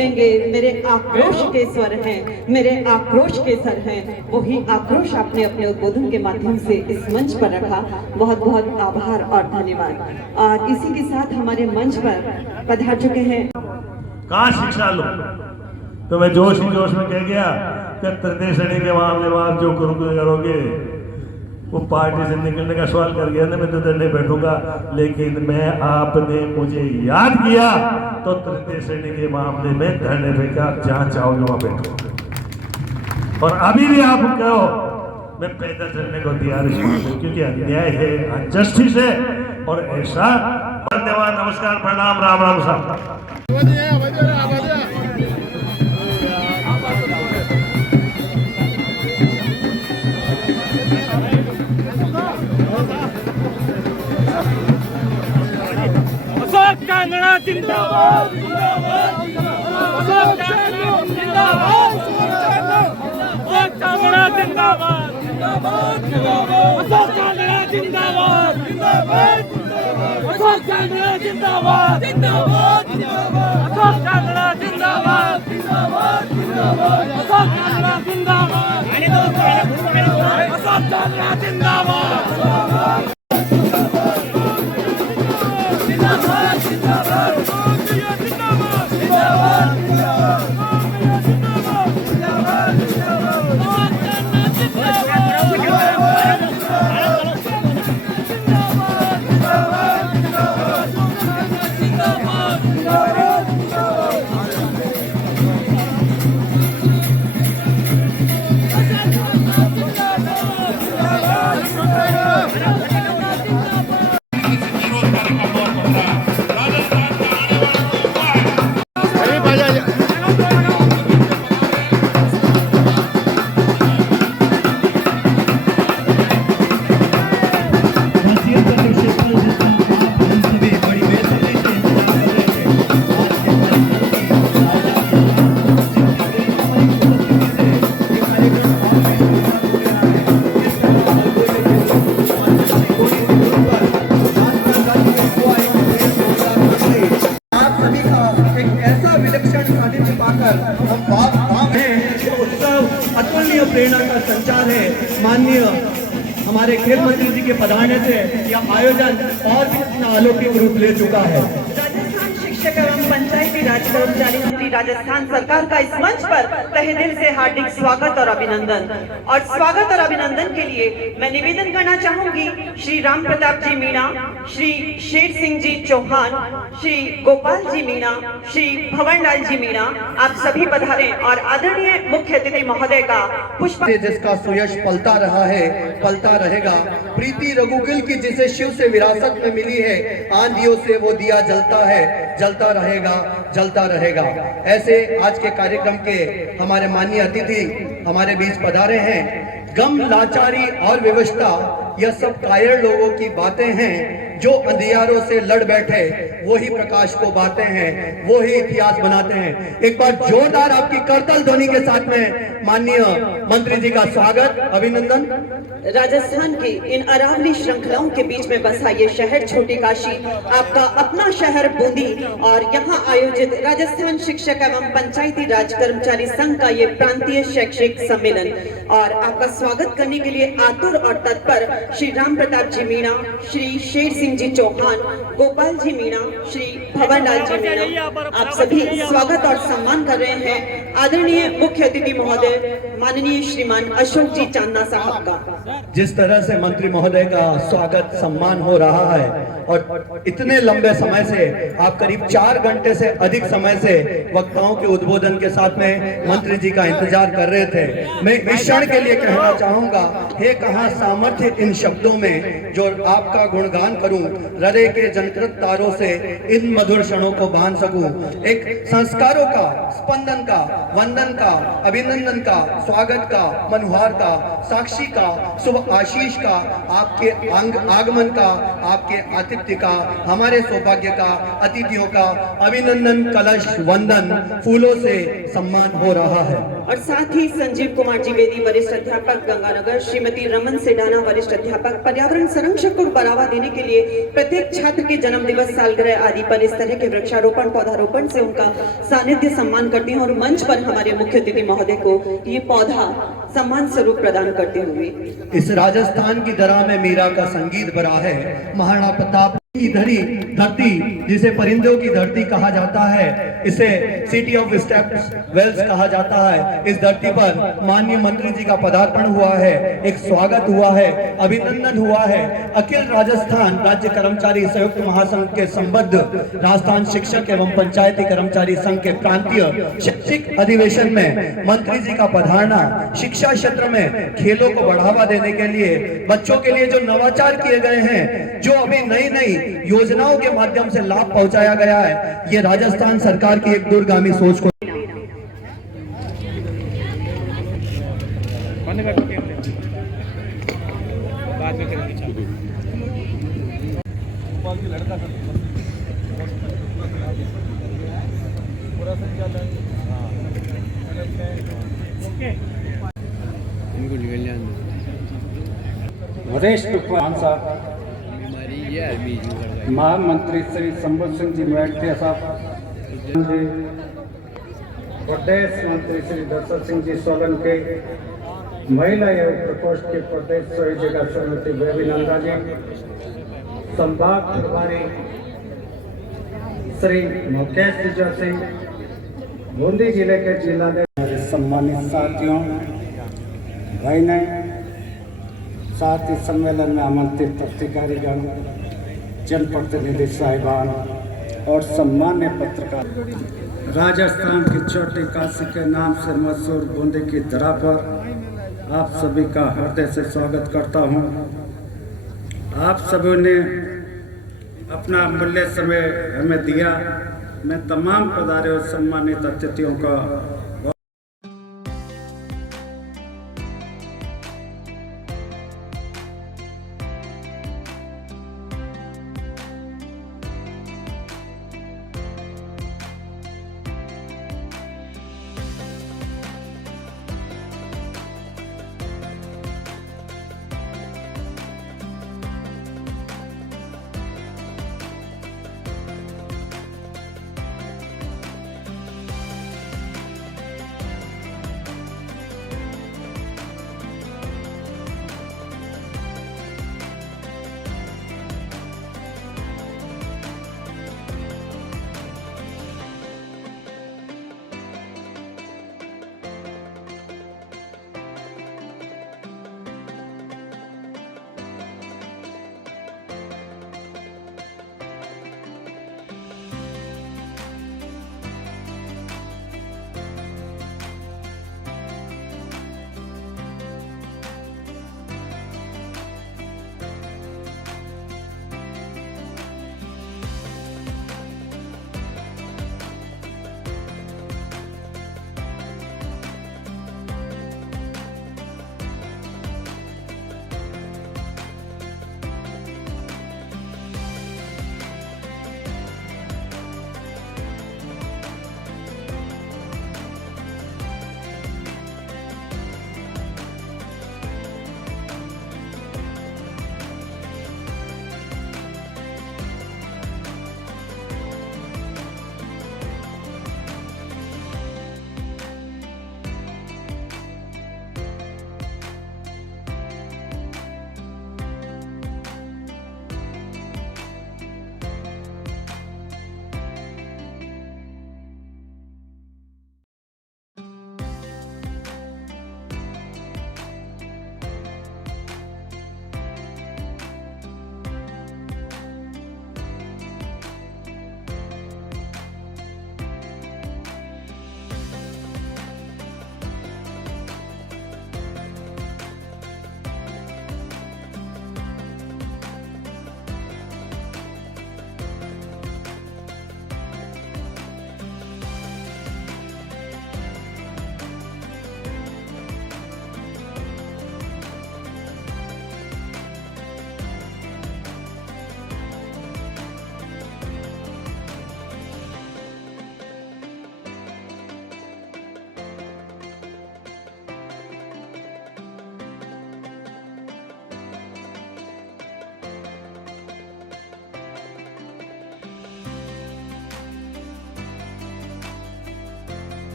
भूलेंगे। मेरे आक्रोश के स्वर हैं, मेरे आक्रोश के स्वर हैं। वही आक्रोश आपने अपने उद्बोधन के माध्यम से इस मंच पर रखा। बहुत बहुत आभार और धन्यवाद। और इसी के साथ हमारे मंच पर पधार चुके हैं। कहाँ शिक्षा लो, तो मैं जोश ही जोश में कह गया कि तृतीय श्रेणी के मामले में आप जो करोगे वो पार्टी से निकलने का सवाल कर गया ना, मैं तो नहीं बैठूंगा। लेकिन मैं आपने मुझे याद किया तो तृतीय श्रेणी के मामले में धरने पे क्या जहां चाहोगे वहां बैठो। और अभी भी आप कहो मैं पैदल चलने को तैयार हूं, क्योंकि अन्याय है, अनजस्टिस है। और ऐसा धन्यवाद, नमस्कार, प्रणाम, राम राम साहब। कांगड़ा जिंदाबाद, जिंदाबाद, जिंदाबाद, कांगड़ा जिंदाबाद, जिंदाबाद, कांगड़ा जिंदाबाद, जिंदाबाद, कांगड़ा जिंदाबाद, जिंदाबाद, कांगड़ा जिंदाबाद, जिंदाबाद, कांगड़ा जिंदाबाद, कांगड़ा जिंदाबाद। अतुलनीय प्रेरणा का संचार है। माननीय हमारे खेल मंत्री जी के पधारने से यह आयोजन और भी अपना अलौकिक रूप ले चुका है। राजस्थान शिक्षक एवं पंचायती राज कर्मचारी मंत्री राजस्थान सरकार का इस मंच पर तहे दिल से हार्दिक स्वागत और अभिनंदन। और स्वागत और अभिनंदन के लिए मैं निवेदन करना चाहूंगी श्री राम प्रताप जी मीणा, श्री शेर सिंह जी चौहान, श्री गोपाल जी मीणा, श्री भवन लाल जी मीणा, आप सभी पधारें और आदरणीय मुख्य अतिथि महोदय का पुष्प जिसका सुयश पलता रहा है, पलता रहेगा। प्रीति रघुकुल की जिसे शिव से विरासत में मिली है, आंधियों से वो दिया जलता है, जलता रहेगा, जलता रहेगा। ऐसे आज के कार्यक्रम के हमारे माननीय अतिथि हमारे बीच पधारे हैं। गम, लाचारी और विवशता यह सब कायर लोगों की बातें हैं। जो अंधियारों से लड़ बैठे वही प्रकाश को बाते हैं, वो ही इतिहास बनाते हैं। एक बार जोरदार आपकी करतल ध्वनि के साथ में माननीय मंत्री जी का स्वागत, अभिनंदन। राजस्थान की इन अरावली श्रृंखलाओं के बीच में बसा ये शहर छोटी काशी, आपका अपना शहर बूंदी, और यहाँ आयोजित राजस्थान शिक्षक एवं पंचायती राज कर्मचारी संघ का ये प्रांतीय शैक्षिक सम्मेलन। और आपका स्वागत करने के लिए आतुर और तत्पर श्री राम प्रताप जी मीणा, श्री शेर सिंह जी चौहान, गोपाल जी मीणा, श्री भवन लाल जी मीणा, आप सभी स्वागत और सम्मान कर रहे हैं आदरणीय मुख्य अतिथि महोदय माननीय श्रीमान अशोक जी चांदना साहब का। जिस तरह से मंत्री महोदय का स्वागत सम्मान हो रहा है और इतने लंबे समय से आप करीब 4 घंटे से अधिक समय से वक्ताओं के उद्बोधन के साथ में मंत्री जी का इंतजार कर रहे थे। मैं इस क्षण के लिए कहना चाहूंगा, हे कहाँ सामर्थ्य इन शब्दों में जो आपका गुणगान करूं, हृदय के जनकृत तारों से इन मधुर क्षणों को बांध सकूं। एक संस्कारों का, स्पंदन का, वंदन का, अभिनंदन का, स्वागत का, मनुहार का, साक्षी का, शुभ आशीष का, आपके आगमन का, आपके आतिथ्य का, हमारे सौभाग्य का, अतिथियों का अभिनंदन, कलश, वंदन, फूलों से सम्मान हो रहा है। और साथ ही संजीव कुमार द्विवेदी वरिष्ठ अध्यापक गंगानगर, श्रीमती रमन सेडाना वरिष्ठ अध्यापक पर्यावरण संरक्षण को बढ़ावा देने के लिए प्रत्येक छात्र के जन्म दिवस, सालगिरह आदि पर इस तरह के वृक्षारोपण पौधारोपण से उनका सानिध्य सम्मान करती हैं और मंच पर हमारे मुख्य अतिथि महोदय को ये पौधा सम्मान स्वरूप प्रदान करते हुए इस राजस्थान की दरा में मीरा का संगीत भरा है। महाराणा प्रताप की धरती जिसे परिंदों की धरती कहा जाता है, इसे सिटी ऑफ स्टेप्स वेल्स कहा जाता है। इस धरती पर माननीय मंत्री जी का पदार्पण हुआ है, एक स्वागत हुआ है, अभिनंदन हुआ है। अखिल राजस्थान राज्य कर्मचारी संयुक्त महासंघ के संबद्ध राजस्थान शिक्षक एवं पंचायती कर्मचारी संघ के प्रांतीय शैक्षिक अधिवेशन में मंत्री जी का पधारना शिक्षा क्षेत्र में खेलों को बढ़ावा देने के लिए, बच्चों के लिए जो नवाचार किए गए हैं, जो अभी नई नई योजनाओं के माध्यम से लाभ पहुंचाया गया है, ये राजस्थान सरकार की एक दूरगामी सोच को वरिष्ठ सांसद महामंत्री श्री संबल सिंह जी मेड़तिया साहब, प्रदेश मंत्री श्री दशरथ सिंह जी सोलंकी, महिला एवं प्रकोष्ठ के प्रदेश संयोजक श्रीमती बेबी नंदा जी, संभाग प्रभारी श्री मुकेश तिजोर सिंह, बूंदी जिले के जिलाध्यक्ष, सम्मानित साथियों, बहने, साथ ही सम्मेलन में आमंत्रित अधिकारीगण, जनप्रतिनिधि साहिबान और सम्मान्य पत्रकार, राजस्थान की छोटी काशी के नाम से मशहूर बूंदी की धरा पर आप सभी का हृदय से स्वागत करता हूं। आप सभी ने अपना अमूल्य समय हमें दिया। मैं तमाम पधारे और सम्मानित अतिथियों का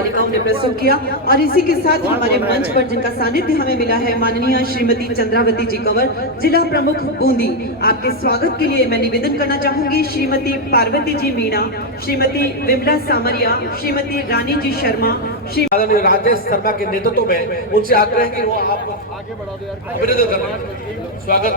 बालिकाओं ने प्रस्तुत किया। और इसी के साथ हमारे मंच पर जिनका सानिध्य हमें मिला है माननीय श्रीमती चंद्रावती जी कंवर, जिला प्रमुख बूंदी। आपके स्वागत के लिए मैं निवेदन करना चाहूंगी श्रीमती पार्वती जी मीणा, श्रीमती विमला सामरिया, श्रीमती रानी जी शर्मा, आदरणीय राजेश शर्मा के नेतृत्व में उनसे आग्रह है कि वो आप आगे बढ़ा दो यार, अभिनंदन करें। स्वागत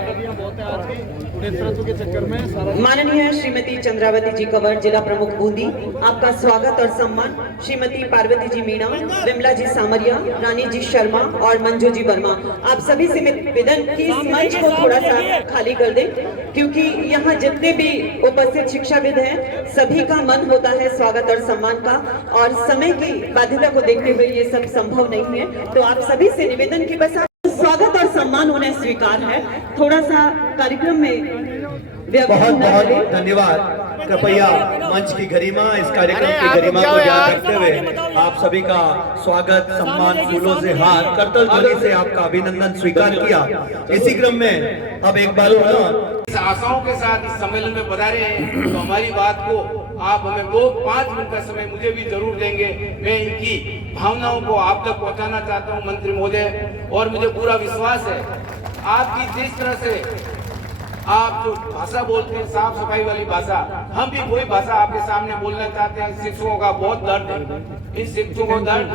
नेतृत्व के चक्कर में सारा माननीय श्रीमती चंद्रावती जी कंवर, जिला प्रमुख बूंदी। आपका स्वागत और सम्मान श्रीमती पार्वती जी मीणा, विमला जी सामरिया, रानी जी शर्मा और मंजू जी वर्मा। आप सभी से निवेदन कि इस मंच को थोड़ा सा खाली कर दें, क्योंकि यहाँ जितने भी उपस्थित शिक्षाविद हैं सभी का मन होता है स्वागत और सम्मान का, और समय की बाध्यता को देखते हुए ये सब संभव नहीं है। तो आप सभी से निवेदन की बस स्वागत और सम्मान उन्हें स्वीकार है, थोड़ा सा कार्यक्रम में बहुत बहुत धन्यवाद। कृपया मंच की गरिमा, इस कार्यक्रम की गरिमा को ध्यान रखते हुए आप सभी का स्वागत, सम्मान, फूलों से हार, करतल ध्वनि से आपका अभिनंदन स्वीकार किया। इसी क्रम में अब एक बार इस आशाओं के साथ इस सम्मेलन में पधारे हैं, तो हमारी बात को आप हमें 2-5 मिनट का समय मुझे भी जरूर देंगे। मैं इनकी भावनाओं को आप तक पहुंचाना चाहता हूं मंत्री महोदय, और मुझे पूरा विश्वास है आपकी जिस तरह से आप जो भाषा बोलते हैं, साफ सफाई वाली भाषा, हम भी वही भाषा आपके सामने बोलना चाहते हैं। शिक्षकों का बहुत दर्द है, इस शिक्षकों का दर्द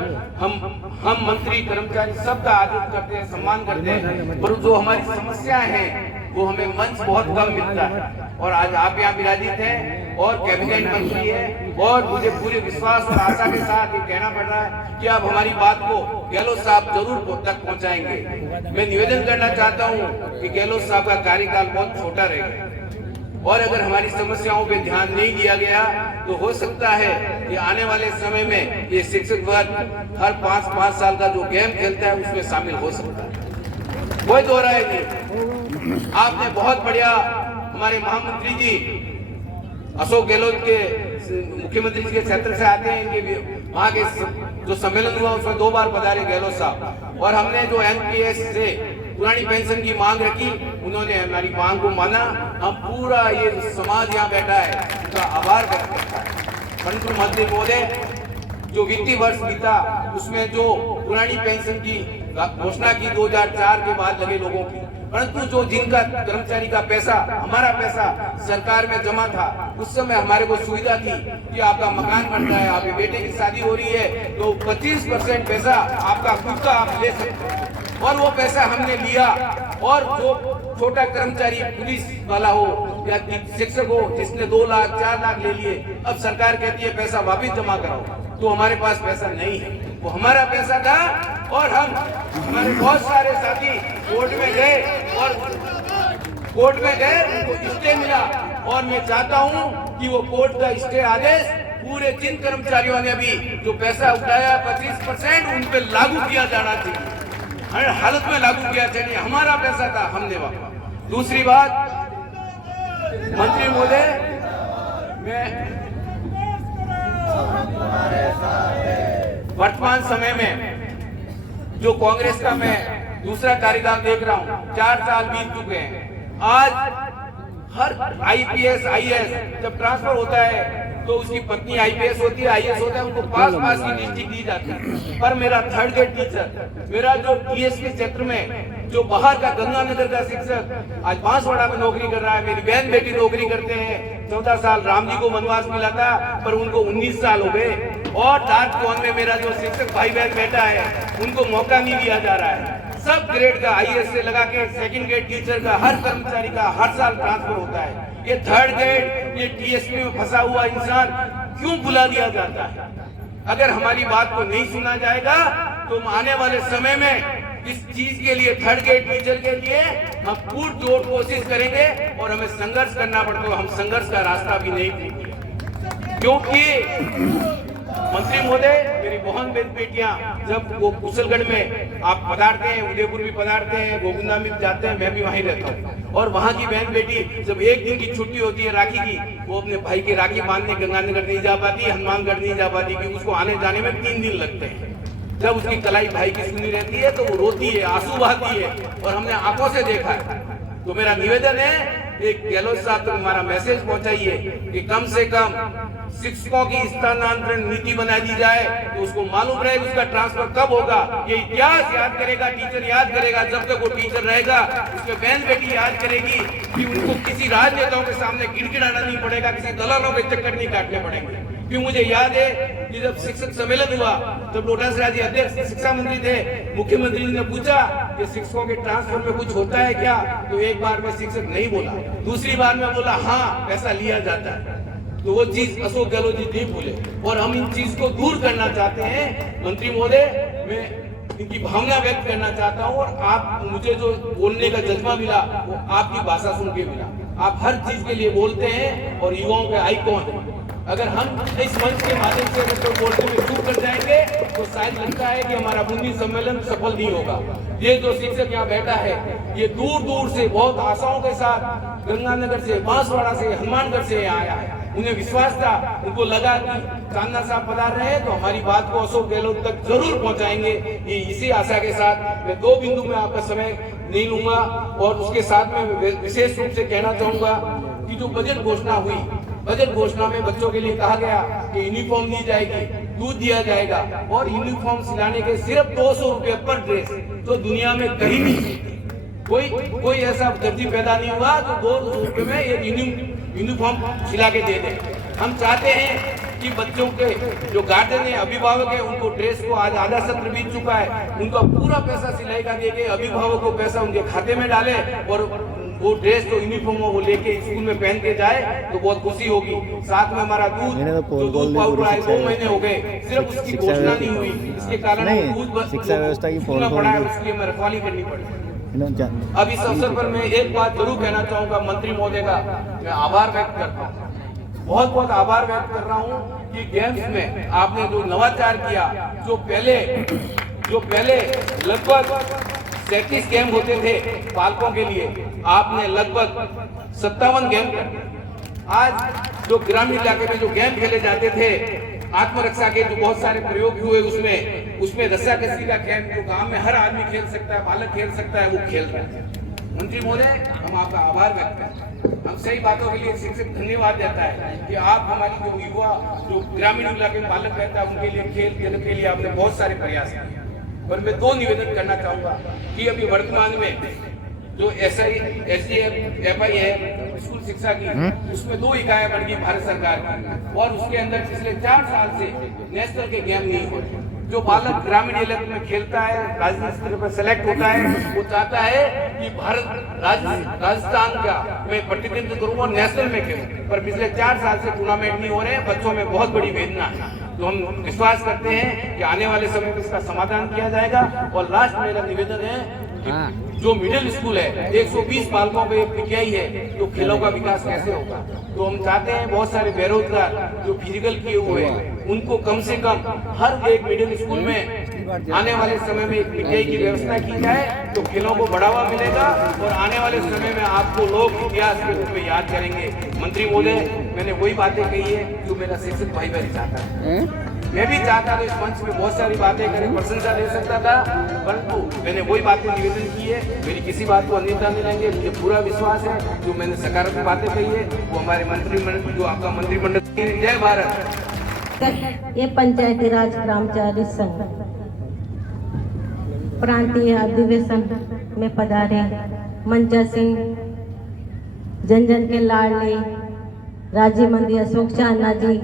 हम मंत्री कर्मचारी सबका आदर करते हैं, सम्मान करते हैं, पर जो हमारी समस्या है वो हमें मंच बहुत कम मिलता है। और आज आप यहाँ विराजित हैं और कैबिनेट मंत्री है, और मुझे पूरे विश्वास और आशा के साथ ये कहना पड़ रहा है कि आप हमारी बात को गहलोत साहब जरूर तक पहुंचाएंगे। मैं निवेदन करना चाहता हूं कि गहलोत साहब का कार्यकाल बहुत छोटा रहेगा, और अगर हमारी समस्याओं पे ध्यान नहीं दिया गया तो हो सकता है कि आने वाले समय में ये शिक्षक वर्ग हर 5-5 साल का जो गेम खेलता है उसमें शामिल हो सकता है। कोई दो राय नहीं। आपने बहुत बढ़िया, हमारे महामंत्री जी अशोक गहलोत के मुख्यमंत्री जी के क्षेत्र से आते हैं, इनके वहाँ के जो सम्मेलन हुआ उसमें 2 बार पधारे गहलोत साहब, और हमने जो एनपीएस से पुरानी पेंशन की मांग रखी, उन्होंने हमारी मांग को माना। हम पूरा ये समाज यहाँ बैठा है उनका आभार करते हैं। परंतु मंत्री महोदय, जो वित्तीय वर्ष बीता उसमें जो पुरानी पेंशन की घोषणा की 2004 के बाद लगे लोगों की, परंतु जो जिनका कर्मचारी का पैसा, हमारा पैसा सरकार में जमा था, उस समय हमारे को सुविधा थी कि आपका मकान बन रहा है, आपके बेटे की शादी हो रही है तो 25% पैसा आपका खुद का आप ले सकते हैं, और वो पैसा हमने लिया। और जो छोटा कर्मचारी पुलिस वाला हो या शिक्षक हो जिसने 2 लाख 4 लाख ले लिए, अब सरकार कहती है पैसा वापिस जमा कराओ, तो हमारे पास पैसा नहीं है, वो हमारा पैसा था। और हमारे बहुत सारे साथी कोर्ट में गए और उनको स्टे मिला, और मैं चाहता हूं कि वो कोर्ट का स्टे आदेश पूरे जिन कर्मचारियों ने अभी जो पैसा उठाया 25% उन पे लागू किया जाना चाहिए, हर हालत में लागू किया चाहिए। हमारा पैसा था, हमने वापस। दूसरी बात, मंत्री महोदय, मैं वर्तमान समय में जो कांग्रेस का मैं दूसरा कार्यकाल देख रहा हूं, 4 साल बीत चुके हैं। आज हर आईपीएस आईएएस जब ट्रांसफर होता है तो उसकी पत्नी आईपीएस होती है, आईएएस होता है, उनको पास की डिस्ट्रिक्ट दी जाती है। पर मेरा 3rd ग्रेड टीचर, मेरा जो टीएसपी क्षेत्र में जो बाहर का गंगानगर का शिक्षक आज बांसवाड़ा में नौकरी कर रहा है, मेरी बहन बेटी नौकरी करते हैं। 14 साल राम जी को वनवास मिला था, पर उनको 19 साल हो गए। और डार्क जोन में मेरा जो शिक्षक भाई बहन बैठा है उनको मौका नहीं दिया जा रहा है। सब ग्रेड का आईएएस से लगा के 2nd ग्रेड टीचर का हर कर्मचारी का हर साल ट्रांसफर होता है। ये 3rd ग्रेड, ये टीएसपी में फंसा हुआ इंसान क्यों बुला दिया जाता है? अगर हमारी बात को नहीं सुना जाएगा तो आने वाले समय में इस चीज के लिए 3rd ग्रेड टीचर के लिए हम पुरजोर कोशिश करेंगे, और हमें संघर्ष करना पड़ता है। हम संघर्ष का रास्ता भी नहीं देंगे, क्योंकि मंत्री महोदय, मेरी बहन बेटियां जब वो कुशलगढ़ में आप पधारते हैं, उदयपुर भी पधारते हैं, गोविंदा में जाते हैं, मैं भी वहीं रहता हूँ, और वहाँ की बहन बेटी जब 1 दिन की छुट्टी होती है राखी की, वो अपने भाई की राखी बांधने गंगानगर नहीं जा पाती, हनुमानगढ़ नहीं जा पाती, क्योंकि उसको आने जाने में 3 दिन लगते हैं। जब उसकी कलाई भाई की सुनी रहती है तो वो रोती है, आंसू बहाती है, और हमने आंखों से देखा है। तो मेरा निवेदन है, एक गहलोत साहब तक हमारा मैसेज पहुंचाइए कि कम से कम शिक्षकों की स्थानांतरण नीति बना दी जाए तो उसको मालूम रहे उसका ट्रांसफर कब होगा। ये इतिहास याद करेगा, टीचर याद करेगा, जब तक वो टीचर रहेगा उसके बहन बेटी याद करेगी कि उनको किसी राजनेताओं के सामने गिड़गिड़ाना नहीं पड़ेगा, किसी दलालों के चक्कर नहीं काटने पड़ेंगे। क्यों मुझे याद है कि जब शिक्षक सम्मेलन हुआ तब लोटासरा जी अध्यक्ष शिक्षा मंत्री थे, मुख्यमंत्री ने पूछा कि शिक्षकों के ट्रांसफर में कुछ होता है क्या, तो एक बार में शिक्षक नहीं बोला, दूसरी बार में बोला हाँ पैसा लिया जाता है। तो वो चीज अशोक गहलोत जी नहीं भूले और हम इन चीज को दूर करना चाहते हैं। मंत्री महोदय, मैं इनकी भावना व्यक्त करना चाहता हूँ और आप मुझे जो बोलने का जज्बा मिला वो आपकी भाषा सुन के मिला। आप हर चीज के लिए बोलते हैं और युवाओं के आइकॉन हैं। अगर हम इस मंच के माध्यम से अगर तो बोलते में चूक कर जाएंगे तो शायद लगता है कि हमारा बूंदी सम्मेलन सफल नहीं होगा। ये जो शिक्षक यहाँ बैठा है ये दूर दूर से बहुत आशाओं के साथ गंगानगर से, बांसवाड़ा से, हनुमानगढ़ से आया है। उन्हें विश्वास था, उनको लगा कि चांदना साहब पधार रहे हैं तो हमारी बात को अशोक गहलोत तक जरूर पहुंचाएंगे। ये इसी आशा के साथ मैं 2 बिंदु में आपका समय नहीं लूंगा और उसके साथ में विशेष रूप से कहना चाहूंगा कि जो बजट घोषणा हुई, बजट घोषणा में बच्चों के लिए कहा गया कि यूनिफॉर्म दी जाएगी, दूध दिया जाएगा और यूनिफॉर्म सिलाने के सिर्फ 200 रुपए पर ड्रेस। तो दुनिया में कहीं भी कोई ऐसा दर्जी पैदा नहीं हुआ जो 200 रुपए में ये यूनिफॉर्म सिला के दे दे। हम चाहते हैं कि बच्चों के जो गार्जियन है, अभिभावक है, उनको ड्रेस को आज आधा सत्र बीत चुका है, उनका पूरा पैसा सिलाई का देके अभिभावक को पैसा उनके खाते में डाले और वो ड्रेस तो यूनिफॉर्म वो लेके स्कूल में पहन के जाए तो बहुत खुशी होगी। साथ में हमारा दूध जो दूध पाउडर आए 2 महीने हो गए, सिर्फ उसकी घोषणा नहीं हुई, इसके कारण दूध शिक्षा व्यवस्था की पड़ा है, उसके लिए रखवाली करनी पड़ी। अब इस अवसर पर मैं एक बात जरूर कहना चाहूंगा मंत्री महोदय का मैं आभार व्यक्त करता हूँ, बहुत बहुत आभार व्यक्त कर रहा हूँ कि गेम्स में आपने जो नवाचार किया, जो पहले लगभग 33 गेम होते थे बालकों के लिए, आपने लगभग 57 गेम कर। आज जो ग्रामीण इलाके में जो गेम खेले जाते थे, आत्मरक्षा के जो बहुत सारे प्रयोग हुए उसमें रस्साकशी का गेम जो गांव में हर आदमी खेल सकता है, बालक खेल सकता है, वो खेल रहे हैं। मंत्री महोदय, हम आपका आभार व्यक्त करते हैं। हम सही बातों के लिए शिक्षक धन्यवाद देता है कि आप हमारी जो युवा जो ग्रामीण इलाके में बालक रहता है उनके लिए खेल जगत के लिए आपने बहुत सारे प्रयास किए। पर मैं 2 निवेदन करना चाहूंगा कि अभी वर्तमान में जो SDFI है स्कूल शिक्षा की, उसमें 2 इकाइयां बन गई भारत सरकार की और उसके अंदर पिछले 4 साल से नेशनल के गेम नहीं हो रहे। जो बालक ग्रामीण इलाके में खेलता है, राज्य स्तर पर सेलेक्ट होता है, वो चाहता है कि राजस्थान का मैं प्रतिनिधित्व करूं और नेशनल में खेलूं, पर पिछले 4 साल से टूर्नामेंट नहीं हो रहे हैं। बच्चों में बहुत बड़ी वेदना है, तो हम विश्वास करते हैं कि आने वाले समय में इसका समाधान किया जाएगा। और लास्ट मेरा निवेदन है कि जो मिडिल स्कूल है 120 बालकों पे एक PTI है, तो खेलों का विकास कैसे होगा। तो हम चाहते हैं बहुत सारे बेरोजगार जो फिजिकल किए हुए हैं उनको कम से कम हर एक मिडिल स्कूल में आने वाले समय में एक PTI की व्यवस्था की जाए तो खेलों को बढ़ावा मिलेगा और आने वाले समय में आपको लोग इतिहास के रूप में याद करेंगे। मंत्री महोदय, मैंने वही बातें कही है जो मेरा शिक्षक भाई बहन चाहता है। मैं भी चाहता था इस मंच में बहुत सारी बातें करें, प्रशंसा ले सकता था, परंतु मैंने वही बातें निवेदन की है। मेरी किसी बात को अन्यथा नहीं लेंगे। मुझे पूरा विश्वास है जो मैंने सकारात्मक बातें कही है वो हमारे मंत्रिमंडल जो आपका मंत्रिमंडल। जय भारत। ये पंचायती राज कर्मचारी संघ प्रांतीय अधिवेशन में पधारे मंचा सिंह, जन जन के लाडले राज्य मंत्री अशोक चांदना जी,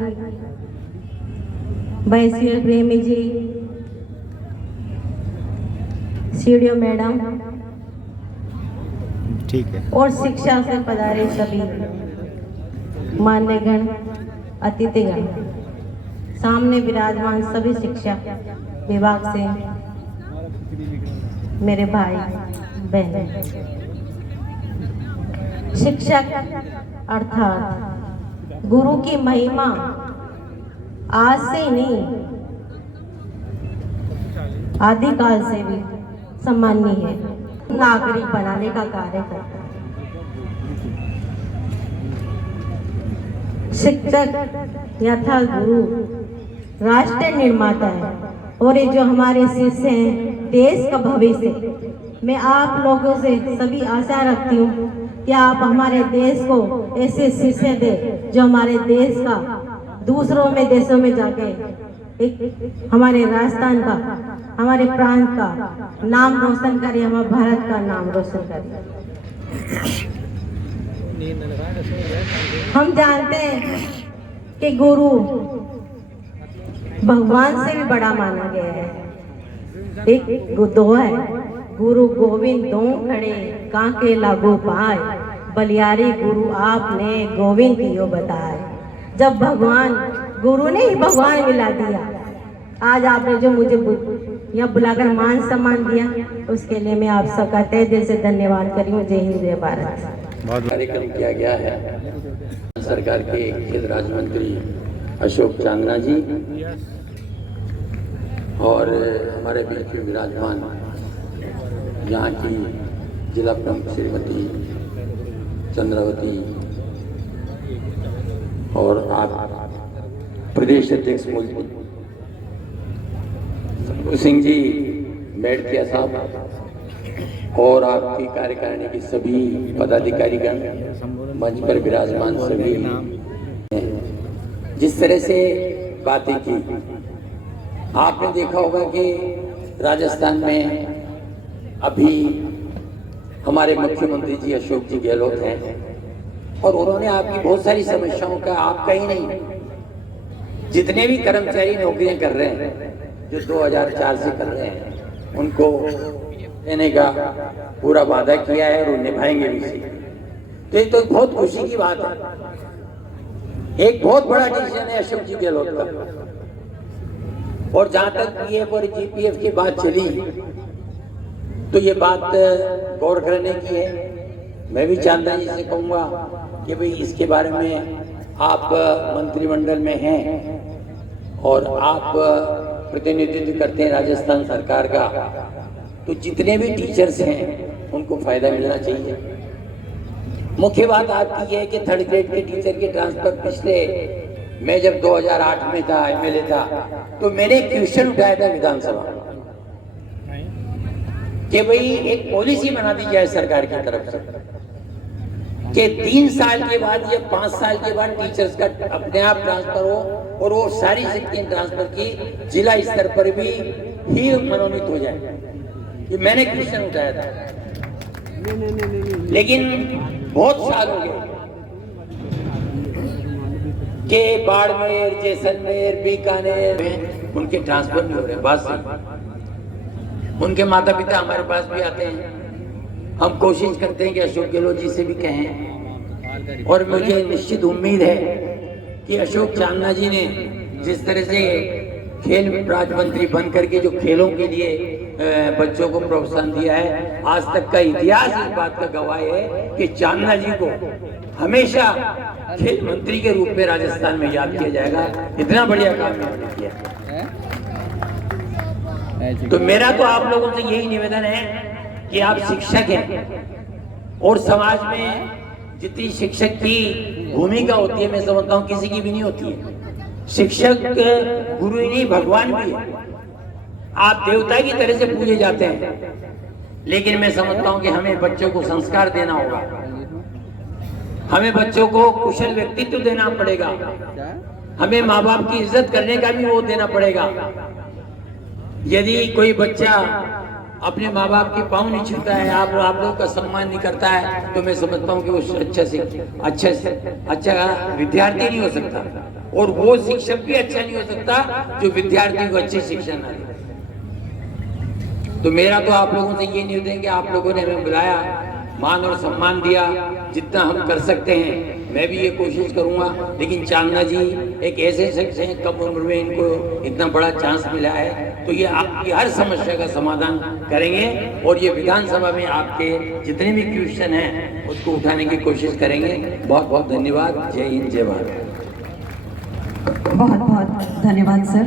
बैसियर प्रेमी जी, सीडीओ मैडम, ठीक है, और शिक्षा से पधारे सभी मान्यगण, अतिथिगण, सामने विराजमान सभी शिक्षा विभाग से मेरे भाई बहन। शिक्षक अर्थात गुरु की महिमा आज से नहीं आदिकाल से भी सम्माननीय है, नागरिक बनाने का कार्य करता है। शिक्षक यथा गुरु राष्ट्र निर्माता है और ये जो हमारे शिष्य हैं देश का भविष्य। मैं आप लोगों से सभी आशा रखती हूँ कि आप हमारे देश को ऐसे शिष्य दे जो हमारे देश का दूसरों में देशों में जाके एक हमारे राजस्थान का, हमारे प्रांत का नाम रोशन करे, हमारे भारत का नाम रोशन करे। हम जानते हैं कि गुरु भगवान से भी बड़ा माना गया है। एक दोहा है, गुरु गोविंद दो खड़े कांके लागू पाए, बलियारी गुरु आपने गोविंद दियो बताए। जब भगवान गुरु ने ही भगवान मिला दिया, आज आपने जो मुझे यहाँ बुलाकर मान सम्मान दिया, उसके लिए मैं आप सबका तहे दिल से धन्यवाद करी हूँ। जय हिंद, जय भारत। कार्यक्रम किया गया है सरकार के खेल राज्य मंत्री अशोक चांदना जी और हमारे बीच में विराजमान यहाँ की जिला प्रमुख श्रीमती चंद्रावती और आप प्रदेश अध्यक्ष सिंह जी, मेड़किया साहब और आपकी कार्यकारिणी की सभी पदाधिकारीगण, मंच पर विराजमान सभी, जिस तरह से बातें की, आपने देखा होगा कि राजस्थान में अभी हमारे मुख्यमंत्री जी अशोक जी गहलोत हैं और उन्होंने आपकी बहुत सारी समस्याओं का, आपका ही नहीं, जितने भी कर्मचारी नौकरियां कर रहे हैं जो 2004 से कर रहे हैं, उनको देने का पूरा वादा किया है और निभाएंगे भी। तो ये तो बहुत खुशी की बात है। एक बहुत बड़ा डिसीजन है अशोक जी गहलोत का। और जहां तक पीएफ और जीपीएफ की बात चली, तो ये बात गौर करने की है। मैं भी चांदना जी से कहूंगा कि भाई इसके बारे में आप मंत्रिमंडल में हैं और आप प्रतिनिधित्व करते हैं राजस्थान सरकार का, तो जितने भी टीचर्स हैं उनको फायदा मिलना चाहिए। मुख्य बात आपकी है कि 3rd ग्रेड के टीचर के ट्रांसफर पिछले, मैं जब 2008 में था, एमएलए था, तो मैंने एक क्वेश्चन उठाया था विधानसभा कि भाई एक पॉलिसी बना दी जाए सरकार की तरफ से कि 3 साल के बाद या 5 साल के बाद टीचर्स का अपने आप ट्रांसफर हो और वो सारी शक्तियां ट्रांसफर की जिला स्तर पर भी ही मनोनीत हो जाए। ये मैंने क्वेश्चन उठाया था, लेकिन बहुत साल हो गए कि बाड़मेर, जैसलमेर, बीकानेर में उनके ट्रांसफर नहीं हो रहे। बात सही, उनके माता पिता हमारे पास भी आते हैं, हम कोशिश करते हैं कि अशोक गहलोत जी से भी कहें, और मुझे निश्चित उम्मीद है कि अशोक चांदना जी ने जिस तरह से खेल राज्य मंत्री बन करके जो खेलों के लिए बच्चों को प्रोत्साहन दिया है, आज तक का इतिहास इस बात का गवाह है कि चांदना जी को हमेशा खेल मंत्री के रूप में राजस्थान में याद किया जाएगा। इतना बढ़िया काम इन्होंने किया। तो मेरा तो आप लोगों से यही निवेदन है कि आप शिक्षक हैं और समाज में जितनी शिक्षक की भूमिका होती है, मैं समझता हूँ किसी की भी नहीं होती है। शिक्षक गुरु ही नहीं, भगवान भी है। आप देवता की तरह से पूजे जाते हैं, लेकिन मैं समझता हूं कि हमें बच्चों को संस्कार देना होगा, हमें बच्चों को कुशल व्यक्तित्व देना पड़ेगा, हमें माँ बाप की इज्जत करने का भी वो देना पड़ेगा। यदि कोई बच्चा अपने माँ बाप के पाँव नहीं छूता है, आप लोगों का सम्मान नहीं करता है, तो मैं समझता हूँ कि वो अच्छा विद्यार्थी नहीं हो सकता, और वो शिक्षक भी अच्छा नहीं हो सकता जो विद्यार्थी को अच्छी शिक्षा ना दे। तो मेरा तो आप लोगों से ये निवेदन है कि आप लोगों ने हमें बुलाया, मान और सम्मान दिया, जितना हम कर सकते हैं मैं भी ये कोशिश करूंगा। लेकिन चांदना जी एक ऐसे शख्स हैं, कम उम्र में इनको इतना बड़ा चांस मिला है, तो ये आपकी हर समस्या का समाधान करेंगे और ये विधानसभा में आपके जितने भी क्वेश्चन हैं उसको उठाने की कोशिश करेंगे। बहुत बहुत धन्यवाद। जय हिंद, जय भारत। बहुत बहुत धन्यवाद सर।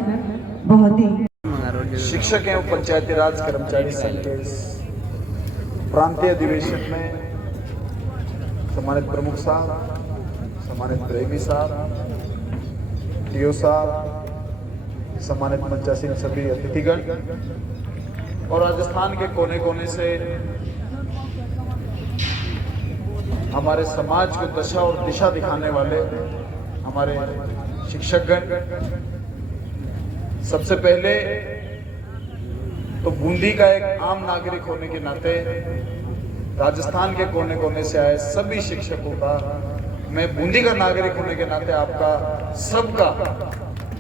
बहुत ही शिक्षक एवं पंचायती राज कर्मचारी संघ के इस प्रांतीय अधिवेशन में सम्मानित प्रमुख साहब, सम्मानित प्रेमी साहब, टीओ साहब, सम्मानित मंचासीन सभी अतिथिगण और राजस्थान के कोने कोने से हमारे समाज को दशा और दिशा दिखाने वाले हमारे शिक्षकगण, सबसे पहले तो बूंदी का एक आम नागरिक होने के नाते राजस्थान के कोने कोने से आए सभी शिक्षकों का, मैं बूंदी का नागरिक होने के नाते आपका सबका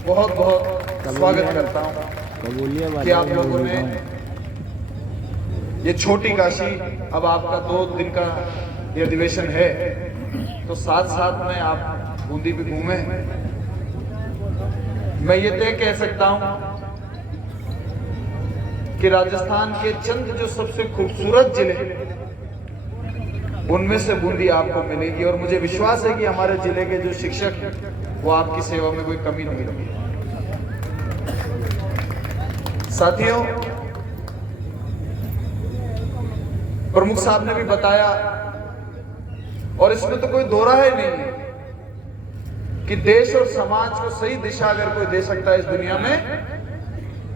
बहुत बहुत स्वागत करता हूं कि आप लोगों ने ये छोटी काशी, अब आपका 2 दिन का ये अधिवेशन है तो साथ साथ में आप बूंदी भी घूमे। मैं ये तय कह सकता हूं कि राजस्थान के चंद जो सबसे खूबसूरत जिले उनमें से बूंदी आपको मिलेगी और मुझे विश्वास है कि हमारे जिले के जो शिक्षक वो आपकी सेवा में कोई कमी नहीं रखेंगे। साथियों, प्रमुख साहब ने भी बताया और इसमें तो कोई दोहरा है नहीं कि देश और समाज को सही दिशा अगर कोई दे सकता है इस दुनिया में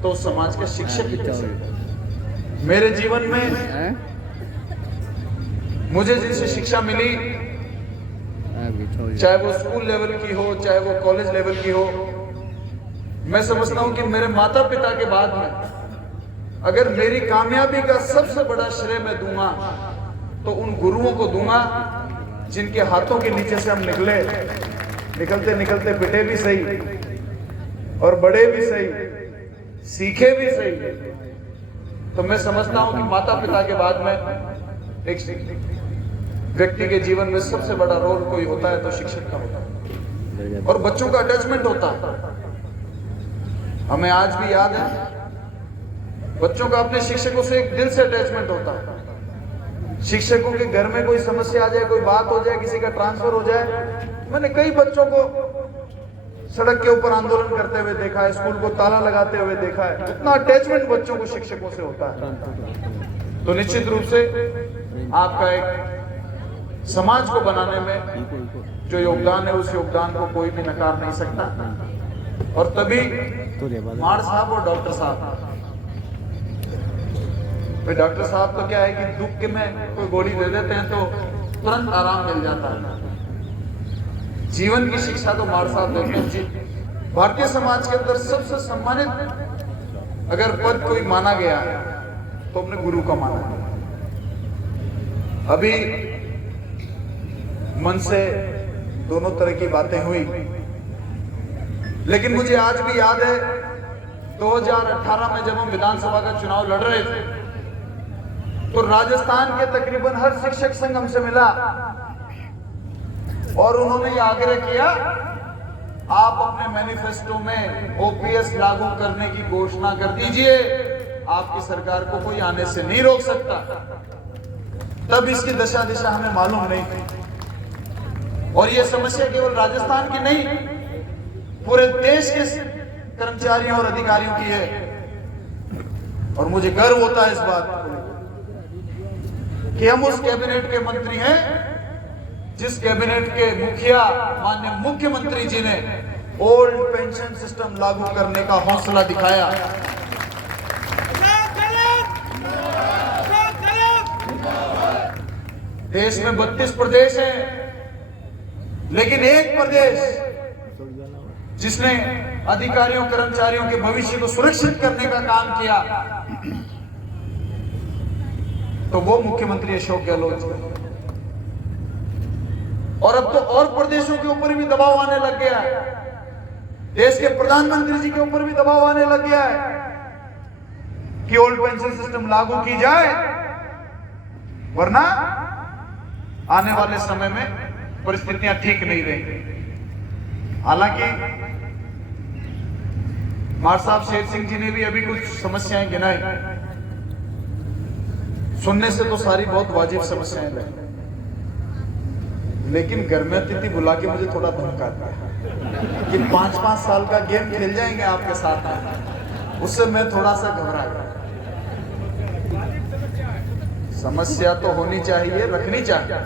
तो समाज के शिक्षक ही दे सकते हैं। मेरे जीवन में मुझे जिनसे शिक्षा मिली, चाहे वो स्कूल लेवल की हो चाहे वो कॉलेज लेवल की हो, मैं समझता हूं कि मेरे माता पिता के बाद में अगर मेरी कामयाबी का सबसे बड़ा श्रेय मैं दूंगा तो उन गुरुओं को दूंगा जिनके हाथों के नीचे से हम निकलते निकलते पिटे भी सही और बड़े भी सही, सीखे भी सही। तो मैं समझता हूं कि माता पिता के बाद में एक व्यक्ति के जीवन में सबसे बड़ा रोल कोई होता है तो शिक्षक का होता है और बच्चों का अटैचमेंट होता है। हमें आज भी याद है बच्चों का अपने शिक्षकों से एक दिल से अटैचमेंट होता है। शिक्षकों के घर में कोई समस्या आ जाए, कोई बात हो जाए, किसी का ट्रांसफर हो जाए, मैंने कई बच्चों को सड़क के ऊपर आंदोलन करते हुए देखा है, स्कूल को ताला लगाते हुए देखा है। इतना अटैचमेंट बच्चों को शिक्षकों से होता है। तो निश्चित रूप से आपका एक समाज को बनाने में जो योगदान है उस योगदान को कोई भी नकार नहीं सकता। और तभी मार साहब और डॉक्टर साहब, डॉक्टर साहब तो क्या है कि दुख के में कोई गोली दे देते हैं तो तुरंत आराम मिल जाता है। जीवन की शिक्षा तो मार साहब देते हैं जी। भारतीय समाज के अंदर सबसे सम्मानित अगर पद कोई माना गया तो अपने गुरु का माना गया। अभी मन से दोनों तरह की बातें हुई, लेकिन मुझे आज भी याद है 2018 में जब हम विधानसभा का चुनाव लड़ रहे थे तो राजस्थान के तकरीबन हर शिक्षक संघ हमसे मिला और उन्होंने ये आग्रह किया आप अपने मैनिफेस्टो में ओपीएस लागू करने की घोषणा कर दीजिए, आपकी सरकार को कोई आने से नहीं रोक सकता। तब इसकी दशा दिशा हमें मालूम नहीं थी और ये समस्या केवल राजस्थान की नहीं पूरे देश के कर्मचारियों और अधिकारियों की है। और मुझे गर्व होता है इस बात पर कि हम उस कैबिनेट के मंत्री हैं जिस कैबिनेट के मुखिया माननीय मुख्यमंत्री जी ने ओल्ड पेंशन सिस्टम लागू करने का हौसला दिखाया। देश में 32 प्रदेश हैं, लेकिन एक प्रदेश जिसने अधिकारियों कर्मचारियों के भविष्य को सुरक्षित करने का काम किया तो वो मुख्यमंत्री अशोक गहलोत। और अब तो और प्रदेशों के ऊपर भी दबाव आने लग गया है, देश के प्रधानमंत्री जी के ऊपर भी दबाव आने लग गया है कि ओल्ड पेंशन सिस्टम लागू की जाए, वरना आने वाले समय में परिस्थितियां ठीक नहीं रहेंगी। हालांकि मार साहब शेर सिंह जी ने भी अभी कुछ समस्याएं गिनाई, सुनने से तो सारी बहुत वाजिब समस्याएं लगी, लेकिन घर में अतिथि बुला के मुझे थोड़ा धमका दिया कि 5-5 साल का गेम खेल जाएंगे आपके साथ, उससे मैं थोड़ा सा घबरा गया। समस्या तो होनी चाहिए, रखनी चाहिए,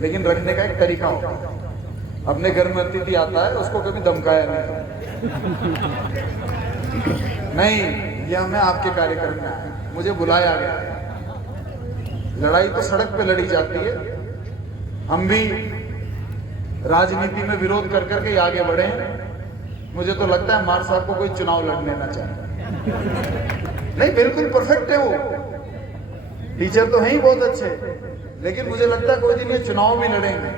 लेकिन रखने का एक तरीका होता है। अपने घर में अतिथि आता है उसको कभी धमकाया नहीं, यह मैं आपके कार्यक्रम में आया, मुझे बुलाया गया। लड़ाई तो सड़क पे लड़ी जाती है, हम भी राजनीति में विरोध कर करके आगे बढ़े हैं, मुझे तो लगता है मार साहब को कोई चुनाव लड़ने ना चाहे। नहीं, बिल्कुल परफेक्ट है वो, टीचर तो हैं ही बहुत अच्छे, लेकिन मुझे लगता है कोई दिन ये चुनाव भी लड़ेंगे,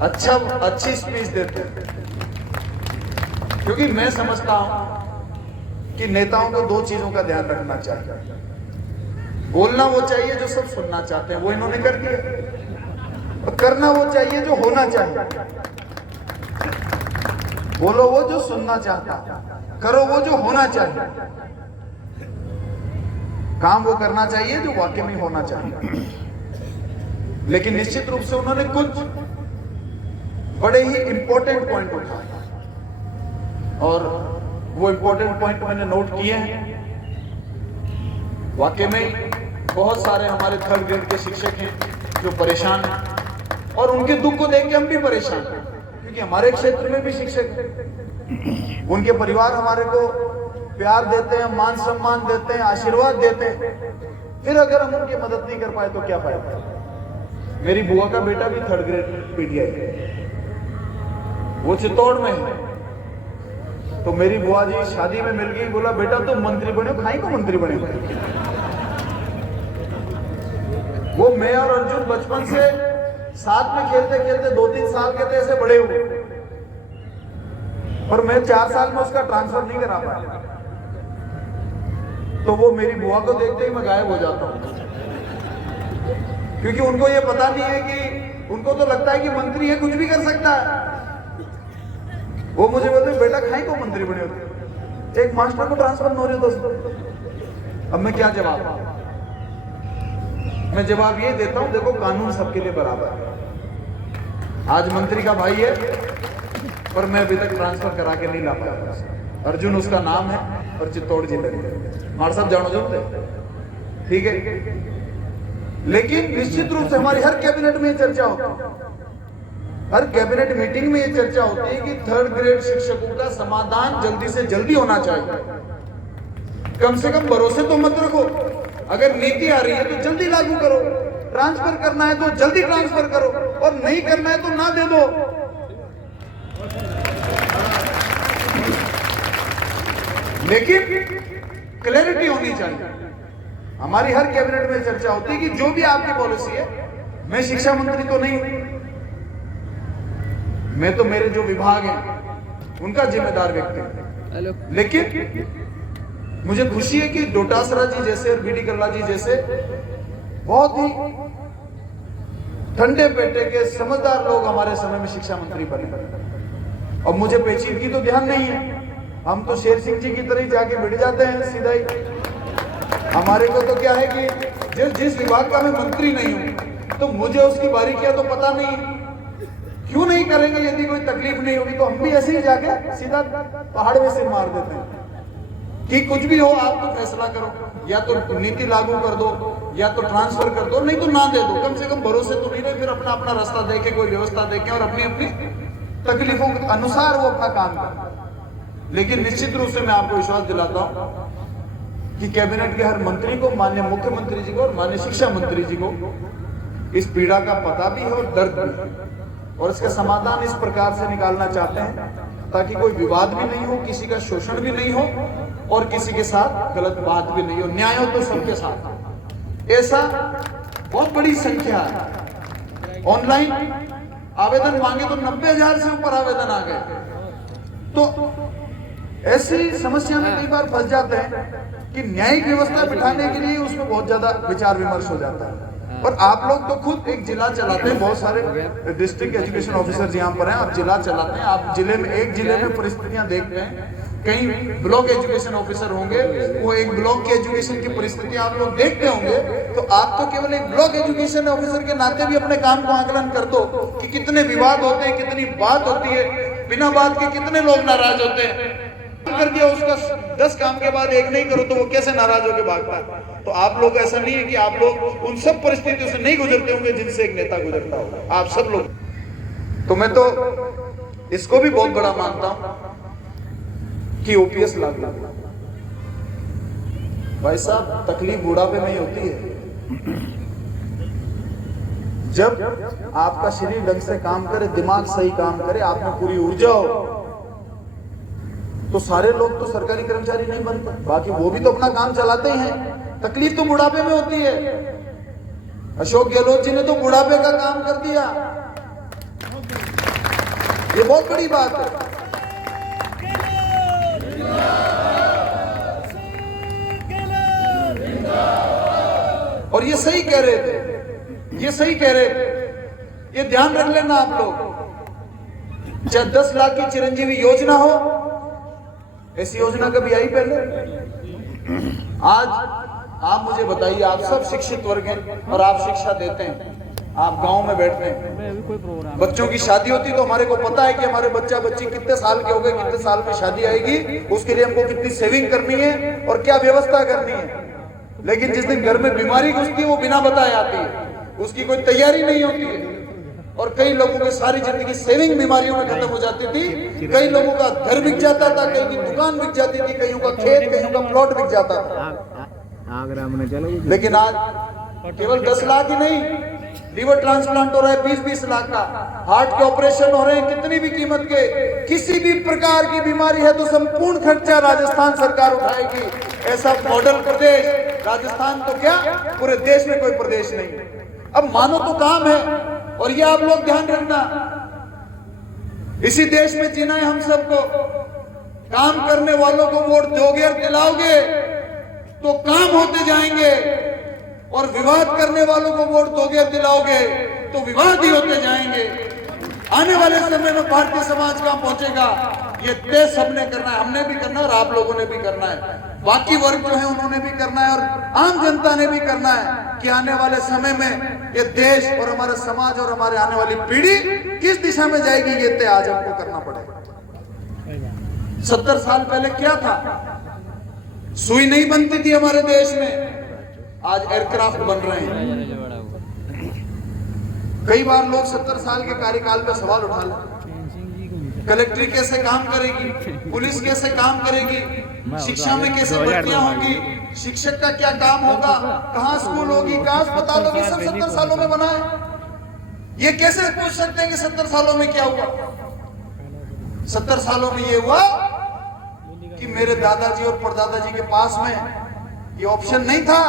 अच्छी स्पीच देते हैं। क्योंकि मैं समझता हूं कि नेताओं को दो चीजों का ध्यान रखना चाहिए। बोलना वो चाहिए जो सब सुनना चाहते हैं, वो इन्होंने कर दिया, और करना वो चाहिए जो होना चाहिए। बोलो वो जो सुनना चाहता, करो वो जो होना चाहिए, काम वो करना चाहिए जो वाकई में होना चाहिए। लेकिन निश्चित रूप से उन्होंने कुछ बड़े ही इंपॉर्टेंट पॉइंट उठाए, और वो इंपॉर्टेंट पॉइंट मैंने नोट किए हैं। वाकई में बहुत सारे हमारे थर्ड ग्रेड के शिक्षक हैं जो परेशान हैं, और उनके दुख को देख के हम भी परेशान हैं, क्योंकि हमारे क्षेत्र में भी शिक्षक हैं, उनके परिवार हमारे को प्यार देते हैं, मान सम्मान देते हैं, आशीर्वाद देते हैं, फिर अगर हम उनकी मदद नहीं कर पाए तो क्या फायदा। मेरी बुआ का बेटा भी थर्ड ग्रेड पीटीआई है, वो चित्तौड़ में है, तो मेरी बुआ जी शादी में मिल गई, बोला बेटा तुम मंत्री बने, खाई को मंत्री बने। वो मैं और अर्जुन बचपन से साथ में खेलते खेलते 2-3 साल के थे, ऐसे बड़े हुए, और मैं 4 साल में उसका ट्रांसफर नहीं करा पाया। तो वो मेरी बुआ को देखते ही मैं गायब हो जाता हूं, क्योंकि उनको ये पता नहीं है कि उनको तो लगता है कि मंत्री है, कुछ भी कर सकता है। वो मुझे बोलते बेटा खाई को मंत्री बने होते, एक मास्टर को ट्रांसफर हो रहे दोस्तों। अब मैं क्या जवाब, मैं जवाब ये देता हूं, देखो कानून सबके लिए बराबर है। आज मंत्री का भाई है, पर मैं अभी तक ट्रांसफर करा के नहीं ला पाया। अर्जुन उसका नाम है, और चित्तौड़ जिले में मार साहब जानो जानते, ठीक है। लेकिन निश्चित रूप से हमारी हर कैबिनेट में ये चर्चा होती है, हर कैबिनेट मीटिंग में ये चर्चा होती है कि थर्ड ग्रेड शिक्षकों का समाधान जल्दी से जल्दी होना चाहिए। कम से कम भरोसे तो मत रखो, अगर नीति आ रही है तो जल्दी लागू करो, ट्रांसफर करना है तो जल्दी ट्रांसफर करो, और नहीं करना है तो ना दे दो। लेकिन क्लैरिटी होनी चाहिए। हमारी हर कैबिनेट में चर्चा होती है कि जो भी आपकी पॉलिसी है, मैं शिक्षा मंत्री तो नहीं हूं, मैं तो मेरे जो विभाग हैं उनका जिम्मेदार व्यक्ति हूं, लेकिन मुझे खुशी है कि डोटासरा जी जैसे और बीडी कल्ला जी जैसे बहुत ही ठंडे पेटे के समझदार लोग हमारे समय में शिक्षा मंत्री बने। और मुझे पेचीदगी तो ध्यान नहीं है, हम तो शेर सिंह जी की तरह ही जाके बैठ जाते हैं सीधा ही। हमारे को तो क्या है कि जिस विभाग का मैं मंत्री नहीं हूं, तो मुझे उसकी बारीकियां तो पता नहीं। क्यों नहीं करेंगे? यदि कोई तकलीफ नहीं होगी तो हम भी ऐसे ही जाके सीधा पहाड़ में सिर मार देते हैं कि कुछ भी हो आप तो फैसला करो, या तो नीति लागू कर दो, या तो ट्रांसफर कर दो, नहीं तो ना दे दो। कम से कम भरोसे तो नहीं रहे, फिर अपना अपना रास्ता देखे, कोई व्यवस्था देखे, और अपनी अपनी तकलीफों के अनुसार वो अपना काम करे। लेकिन निश्चित रूप से मैं आपको विश्वास दिलाता हूं कि कैबिनेट के हर मंत्री को, माननीय मुख्यमंत्री जी को और माननीय शिक्षा मंत्री जी को इस पीड़ा का पता भी है और दर्द भी है, और इसका समाधान इस प्रकार से निकालना चाहते हैं ताकि कोई विवाद भी नहीं हो, किसी का शोषण भी नहीं हो, और किसी के साथ गलत बात भी नहीं हो, न्याय हो तो सबके साथ। ऐसा बहुत बड़ी संख्या है। ऑनलाइन आवेदन मांगे तो 90,000 से ऊपर आवेदन आ गए। तो ऐसी समस्या में कई बार फंस जाते हैं कि न्यायिक व्यवस्था बिठाने के लिए उसमें बहुत ज्यादा विचार विमर्श हो जाता है। और आप लोग तो खुद एक जिला चलाते हैं, बहुत सारे डिस्ट्रिक्ट एजुकेशन ऑफिसर यहाँ पर हैं, आप जिला चलाते हैं, आप जिले में एक जिले में परिस्थितियां देखते हैं, कहीं ब्लॉक एजुकेशन ऑफिसर होंगे, वो एक ब्लॉक के एजुकेशन की परिस्थितियां आप लोग देखते होंगे, तो आप तो केवल एक ब्लॉक एजुकेशन ऑफिसर के नाते भी अपने काम को आकलन कर दो कि कितने विवाद होते हैं, कितनी बात होती है, बिना बात के कितने लोग नाराज होते हैं। कर दिया उसका 10 काम के बाद एक नहीं करो तो वो कैसे नाराज होकर भागता है। तो आप लोग ऐसा नहीं है कि आप लोग उन सब परिस्थितियों से नहीं गुजरते होंगे जिनसे एक नेता गुजरता होगा, आप सब लोग। तो मैं तो इसको भी बहुत बड़ा मानता हूं कि ओपीएस लागू। भाई साहब, तकलीफ बुढ़ापे में ही होती है, जब आपका शरीर ढंग से काम करे, दिमाग सही काम करे, आप में पूरी ऊर्जा हो, तो सारे लोग तो सरकारी कर्मचारी नहीं बनते, बाकी वो भी तो अपना काम चलाते ही हैं। तकलीफ तो बुढ़ापे में होती है। अशोक गहलोत जी ने तो बुढ़ापे का काम कर दिया, ये बहुत बड़ी बात है। और ये सही कह रहे थे, ये सही कह रहे थे, ये ध्यान रख लेना आप लोग। चाहे 10 लाख की चिरंजीवी योजना हो, ऐसी योजना कभी आई पहले? आज आप मुझे बताइए, आप सब शिक्षित वर्ग हैं और आप शिक्षा देते हैं, आप गांव में बैठते हैं, बच्चों की शादी होती है तो हमारे को पता है कि हमारे बच्चा बच्ची कितने साल के हो गए, कितने साल में शादी आएगी, उसके लिए हमको कितनी सेविंग करनी है और क्या व्यवस्था करनी है। लेकिन जिस दिन घर में बीमारी घुसती है वो बिना बताए आती है, उसकी कोई तैयारी नहीं होती है। और कई लोगों की सारी जिंदगी सेविंग बीमारियों में खत्म हो जाती थी। कई लोगों का घर बिक जाता था, कई की दुकान बिक जाती थी, कईयों का खेत, कईयों का प्लॉट बिक जाता था। लेकिन आज केवल 10 लाख ही नहीं, लीवर ट्रांसप्लांट हो रहा है 20-20 लाख का, हार्ट के ऑपरेशन हो रहे हैं कितनी भी कीमत के, किसी भी प्रकार की बीमारी है तो संपूर्ण खर्चा राजस्थान सरकार उठाएगी। ऐसा मॉडल प्रदेश राजस्थान तो क्या पूरे देश में कोई प्रदेश नहीं। अब मानो तो काम है, और ये आप लोग ध्यान रखना, इसी देश में जीना है हम सबको। काम करने वालों को वोट दोगे और दिलाओगे तो काम होते जाएंगे, और विवाद करने वालों को वोट दोगे और दिलाओगे तो विवाद ही होते जाएंगे। आने वाले समय में भारतीय समाज कहां पहुंचेगा, ये तय सबने करना है, हमने भी करना है और आप लोगों ने भी करना है, बाकी वर्ग जो है उन्होंने भी करना है, और आम जनता ने भी करना है कि आने वाले समय में ये देश और हमारा समाज और हमारे आने वाली पीढ़ी किस दिशा में जाएगी, ये तय आज हमको करना पड़ेगा। 70 साल पहले क्या था? सुई नहीं बनती थी हमारे देश में, आज एयरक्राफ्ट बन रहे हैं। कई बार लोग 70 साल के कार्यकाल पे सवाल उठा लें, कलेक्ट्री कैसे काम करेगी, पुलिस कैसे काम करेगी, शिक्षा में कैसे भर्तियां होगी, शिक्षक का क्या काम होगा, कहां स्कूल होगी, कहां अस्पताल होगी, सब 70 सालों में बना है। ये कैसे पूछ सकते हैं कि 70 सालों में क्या हुआ? 70 सालों में ये हुआ कि मेरे दादाजी और परदादाजी के पास में ये ऑप्शन नहीं था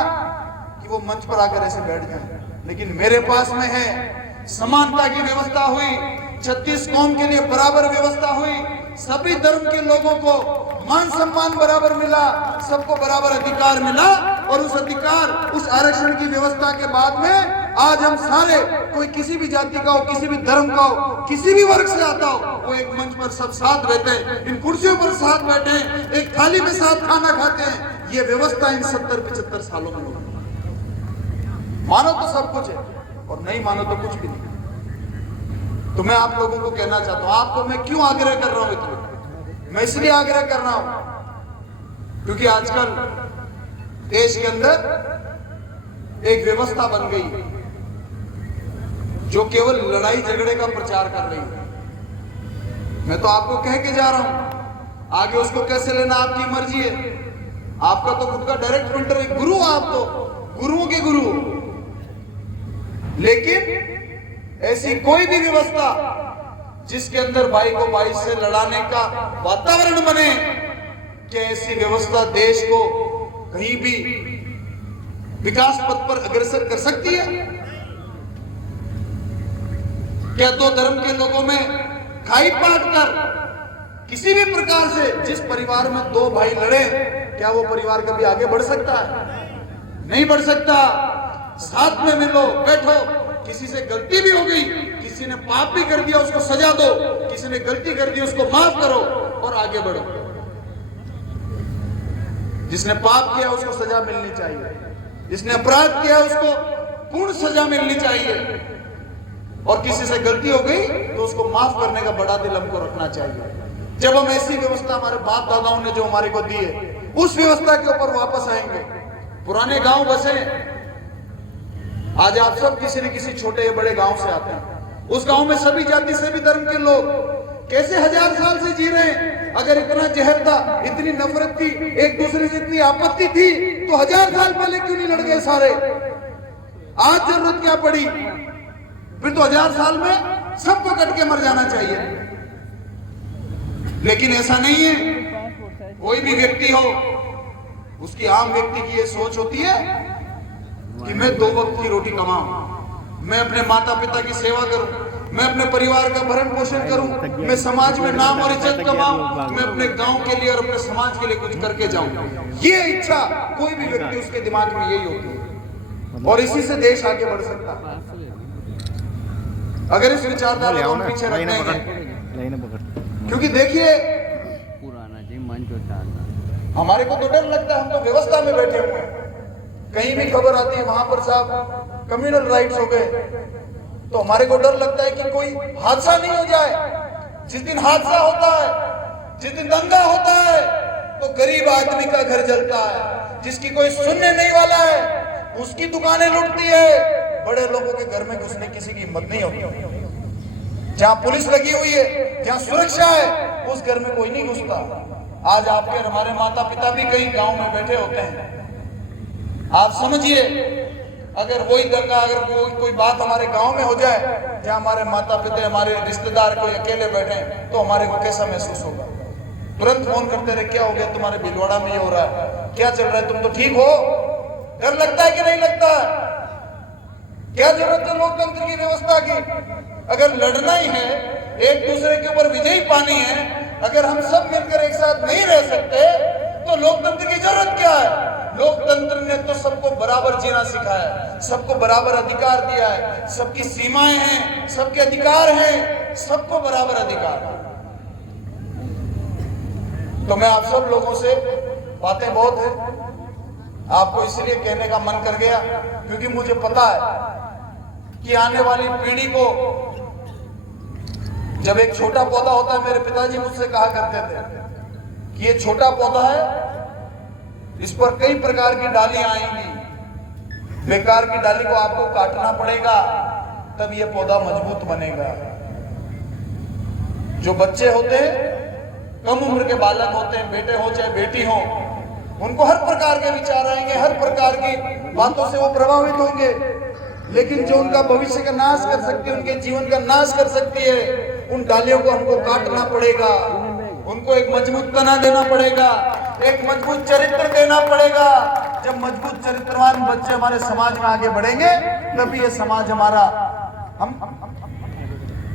कि वो मंच पर आकर ऐसे बैठ जाए, लेकिन मेरे पास में है। समानता की व्यवस्था हुई, 36 कौम के लिए बराबर व्यवस्था हुई, सभी धर्म के लोगों को मान सम्मान बराबर मिला, सबको बराबर अधिकार मिला, और उस अधिकार, उस आरक्षण की व्यवस्था के बाद में आज हम सारे, कोई किसी भी जाति का हो, किसी भी धर्म का हो, किसी भी वर्ग से आता हो, वो एक मंच पर सब साथ बैठे हैं, इन कुर्सियों पर साथ बैठे हैं, एक थाली में साथ खाना खाते हैं। ये व्यवस्था इन 70-75 सालों में होगी। मानो तो सब कुछ है और नहीं मानो तो कुछ भी नहीं। तो मैं आप लोगों को कहना चाहता हूं, आपको मैं क्यों आग्रह कर रहा हूं इतना? मैं इसलिए आग्रह कर रहा हूं क्योंकि आजकल देश के अंदर एक व्यवस्था बन गई जो केवल लड़ाई झगड़े का प्रचार कर रही है। मैं तो आपको कह के जा रहा हूं, आगे उसको कैसे लेना आपकी मर्जी है। आपका तो खुद का डायरेक्ट फिल्टर है, गुरु आप तो गुरुओं के गुरु। लेकिन ऐसी कोई भी व्यवस्था जिसके अंदर भाई को भाई से लड़ाने का वातावरण बने, कि ऐसी व्यवस्था देश को कहीं भी विकास पथ पर अग्रसर कर सकती है? क्या दो धर्म के लोगों में खाई पाट कर किसी भी प्रकार से, जिस परिवार में दो भाई लड़े, क्या वो परिवार कभी आगे बढ़ सकता है? नहीं बढ़ सकता। साथ में मिलो, बैठो, किसी से गलती भी हो गई, किसी ने पाप भी कर दिया उसको सजा दो, किसी ने गलती कर दी उसको माफ करो और आगे बढ़ो। जिसने पाप किया उसको सजा मिलनी चाहिए, जिसने अपराध किया उसको पूर्ण सजा मिलनी चाहिए, और किसी से गलती हो गई तो उसको माफ करने का बड़ा दिल हमको रखना चाहिए। जब हम ऐसी व्यवस्था हमारे बाप दादाओं ने जो हमारे को दी है, उस व्यवस्था के ऊपर वापस आएंगे। पुराने गांव बसे, आज आप सब किसी न किसी छोटे या बड़े गांव से आते हैं, उस गांव में सभी जाति सभी धर्म के लोग कैसे 1000 साल से जी रहे हैं। अगर इतना जहर था, इतनी नफरत थी, एक दूसरे से इतनी आपत्ति थी, तो 1000 साल पहले क्यों नहीं लड़ गए सारे? आज जरूरत क्या पड़ी? फिर तो 1000 साल में सबको कट के मर जाना चाहिए। लेकिन ऐसा नहीं है। कोई भी व्यक्ति हो, उसकी आम व्यक्ति की ये सोच होती है कि मैं 2 वक्त की रोटी कमाऊं, मैं अपने माता पिता की सेवा करूं, मैं अपने परिवार का भरण पोषण करूं, मैं समाज में नाम और इज्जत कमाऊं, मैं अपने गांव के लिए और अपने समाज के लिए कुछ करके जाऊं। ये इच्छा कोई भी व्यक्ति, उसके दिमाग में यही होती है और इसी से देश आगे बढ़ सकता है। अगर इस विचारधारा को हम पीछे रख देंगे, क्योंकि देखिए हमारे को तो डर लगता है, हम तो व्यवस्था में बैठे हुए हैं, कहीं भी खबर आती है वहां पर साहब कम्युनल राइट्स हो गए, तो हमारे को डर लगता है कि कोई हादसा नहीं हो जाए। जिस दिन हादसा होता है, जिस दिन दंगा होता है, तो गरीब आदमी का घर जलता है, जिसकी कोई सुनने नहीं वाला है उसकी दुकानें लुटती है, बड़े लोगों के घर में घुसने किसी की हिम्मत नहीं होती। जहां पुलिस लगी हुई है, जहां सुरक्षा है, उस घर में कोई नहीं घुसता। आज आपके और हमारे माता पिता भी कहीं गांव में बैठे होते हैं। आप समझिए, अगर वही दंगा, अगर कोई बात हमारे गांव में हो जाए, जहां हमारे माता पिता, हमारे रिश्तेदार कोई अकेले बैठे, तो हमारे को कैसा महसूस होगा? तुरंत फोन करते रहे, क्या हो गया तुम्हारे भीलवाड़ा में ये हो रहा है, क्या चल रहा है, तुम तो ठीक हो? डर लगता है कि नहीं लगता है? क्या जरूरत है लोकतंत्र की व्यवस्था की? अगर लड़ना ही है, एक दूसरे के ऊपर विजयी पानी है, अगर हम सब मिलकर एक साथ नहीं रह सकते, तो लोकतंत्र की जरूरत क्या है? लोकतंत्र ने तो सबको बराबर जीना सिखाया है, सबको बराबर अधिकार दिया है, सबकी सीमाएं हैं, सबके अधिकार हैं, सबको बराबर अधिकार है। तो मैं आप सब लोगों से, बातें बहुत है, आपको इसलिए कहने का मन कर गया क्योंकि मुझे पता है कि आने वाली पीढ़ी को, जब एक छोटा पौधा होता है, मेरे पिताजी मुझसे कहा करते थे कि ये छोटा पौधा है, इस पर कई प्रकार की डालियां आएंगी, बेकार की डाली को आपको काटना पड़ेगा, तब ये पौधा मजबूत बनेगा। जो बच्चे होते हैं, कम उम्र के बालक होते हैं, बेटे हो चाहे बेटी हो, उनको हर प्रकार के विचार आएंगे, हर प्रकार की बातों से वो प्रभावित होंगे, लेकिन जो उनका भविष्य का नाश कर सकती है, उनके जीवन का नाश कर सकती है, उन डालियों को हमको काटना पड़ेगा, उनको एक मजबूत तना देना पड़ेगा, एक मजबूत चरित्र देना पड़ेगा। जब मजबूत चरित्रवान बच्चे हमारे समाज में आगे बढ़ेंगे, तभी ये समाज हमारा, हम